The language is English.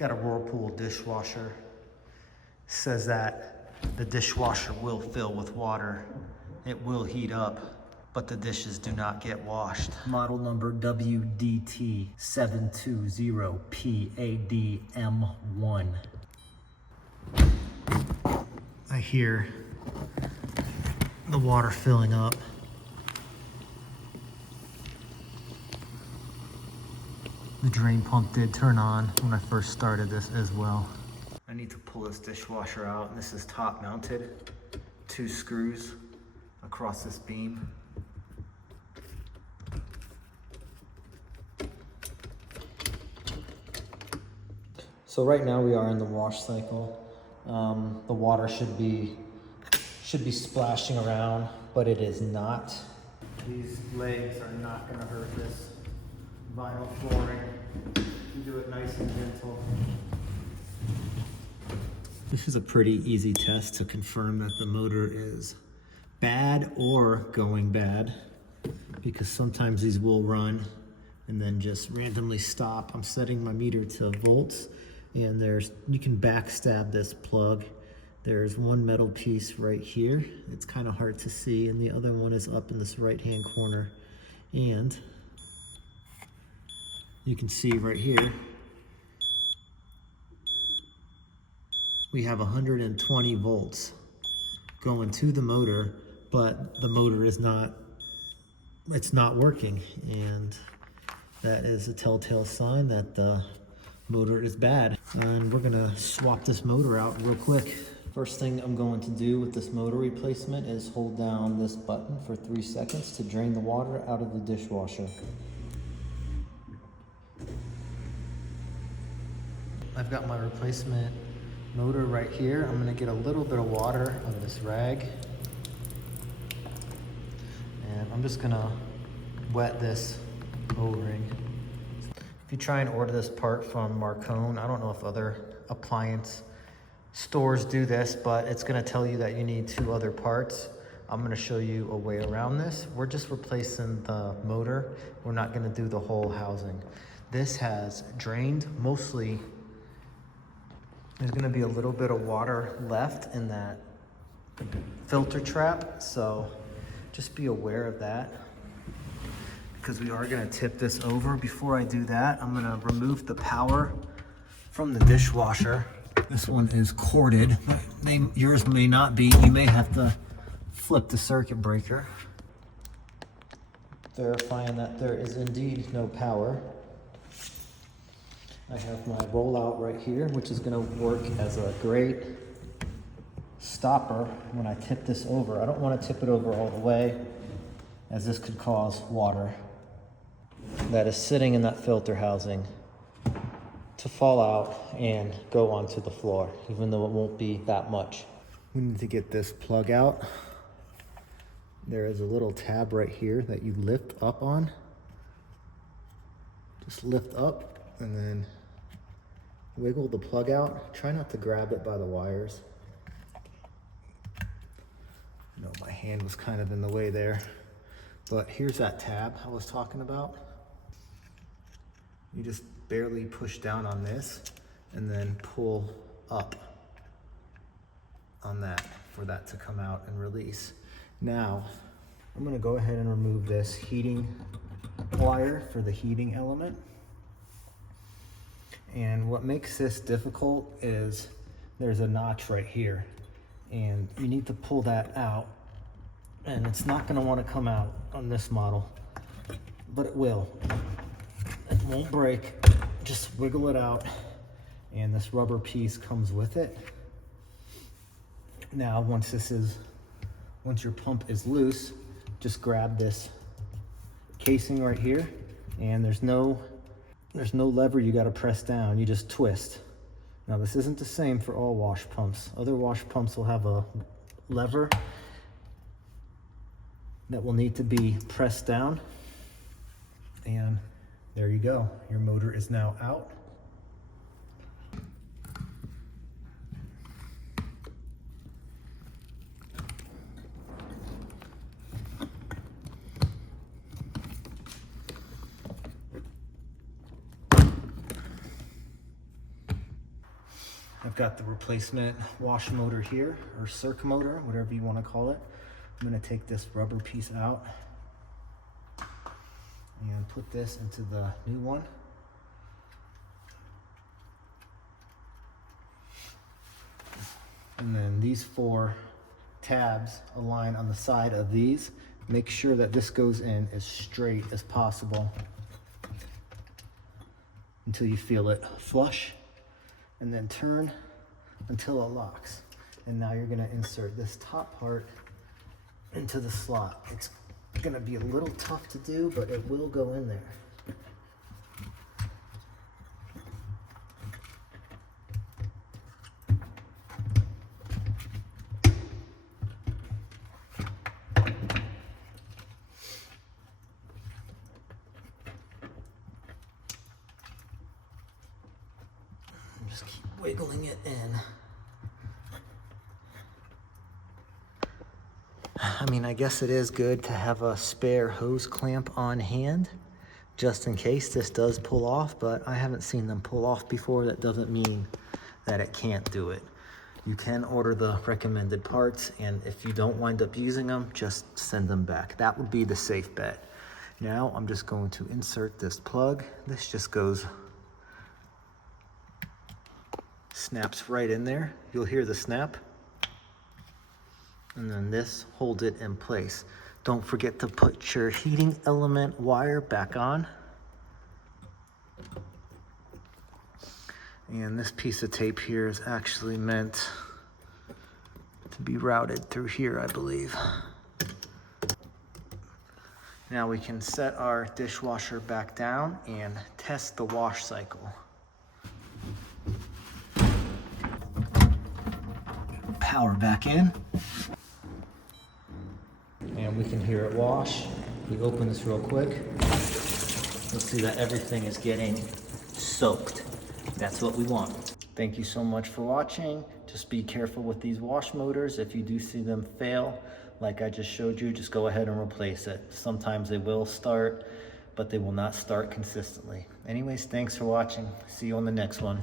Got a Whirlpool dishwasher. Says that the dishwasher will fill with water. It will heat up, but the dishes do not get washed. Model number WDT720PADM1. I hear the water filling up. The drain pump did turn on when I first started this as well. I need to pull this dishwasher out, and this is top mounted. 2 screws across this beam. So right now we are in the wash cycle. The water should be splashing around, but it is not. These legs are not gonna hurt this vinyl flooring. You do it nice and gentle. This is a pretty easy test to confirm that the motor is bad or going bad, because sometimes these will run and then just randomly stop. I'm setting my meter to volts, and you can backstab this plug. There's one metal piece right here. It's kind of hard to see, and the other one is up in this right-hand corner. And you can see right here, we have 120 volts going to the motor, but the motor is not working. And that is a telltale sign that the motor is bad. And we're gonna swap this motor out real quick. First thing I'm going to do with this motor replacement is hold down this button for 3 seconds to drain the water out of the dishwasher. I've got my replacement motor right here. I'm gonna get a little bit of water on this rag, and I'm just gonna wet this O-ring. If you try and order this part from Marcone, I don't know if other appliance stores do this, but it's gonna tell you that you need 2 other parts. I'm gonna show you a way around this. We're just replacing the motor. We're not gonna do the whole housing. This has drained mostly. There's gonna be a little bit of water left in that filter trap, so just be aware of that, because we are gonna tip this over. Before I do that, I'm gonna remove the power from the dishwasher. This one is corded, but yours may not be. You may have to flip the circuit breaker. Verifying that there is indeed no power. I have my rollout right here, which is gonna work as a great stopper when I tip this over. I don't wanna tip it over all the way, as this could cause water that is sitting in that filter housing to fall out and go onto the floor, even though it won't be that much. We need to get this plug out. There is a little tab right here that you lift up on. Just lift up and then wiggle the plug out. Try not to grab it by the wires. No, my hand was kind of in the way there. But here's that tab I was talking about. You just barely push down on this and then pull up on that for that to come out and release. Now, I'm gonna go ahead and remove this heating wire for the heating element. And what makes this difficult is there's a notch right here, and you need to pull that out, and it's not gonna wanna come out on this model, but it will. It won't break. Just wiggle it out, and this rubber piece comes with it. Now, once your pump is loose, just grab this casing right here, and there's no lever you got to press down. You just twist. Now, this isn't the same for all wash pumps. Other wash pumps will have a lever that will need to be pressed down, and there you go. Your motor is now out. I've got the replacement wash motor here, or circ motor, whatever you want to call it. I'm going to take this rubber piece out and put this into the new one. And then these 4 tabs align on the side of these. Make sure that this goes in as straight as possible until you feel it flush, and then turn until it locks. And now you're gonna insert this top part into the slot. It's gonna be a little tough to do, but it will go in there. Just keep wiggling it in. I mean, I guess it is good to have a spare hose clamp on hand, just in case this does pull off, but I haven't seen them pull off before. That doesn't mean that it can't do it. You can order the recommended parts, and if you don't wind up using them, just send them back. That would be the safe bet. Now I'm just going to insert this plug. This just goes, snaps right in there. You'll hear the snap. And then this holds it in place. Don't forget to put your heating element wire back on. And this piece of tape here is actually meant to be routed through here, I believe. Now we can set our dishwasher back down and test the wash cycle. Power back in. And we can hear it wash. We open this real quick. You'll see that everything is getting soaked. That's what we want. Thank you so much for watching. Just be careful with these wash motors. If you do see them fail, like I just showed you, just go ahead and replace it. Sometimes they will start, but they will not start consistently. Anyways, thanks for watching. See you on the next one.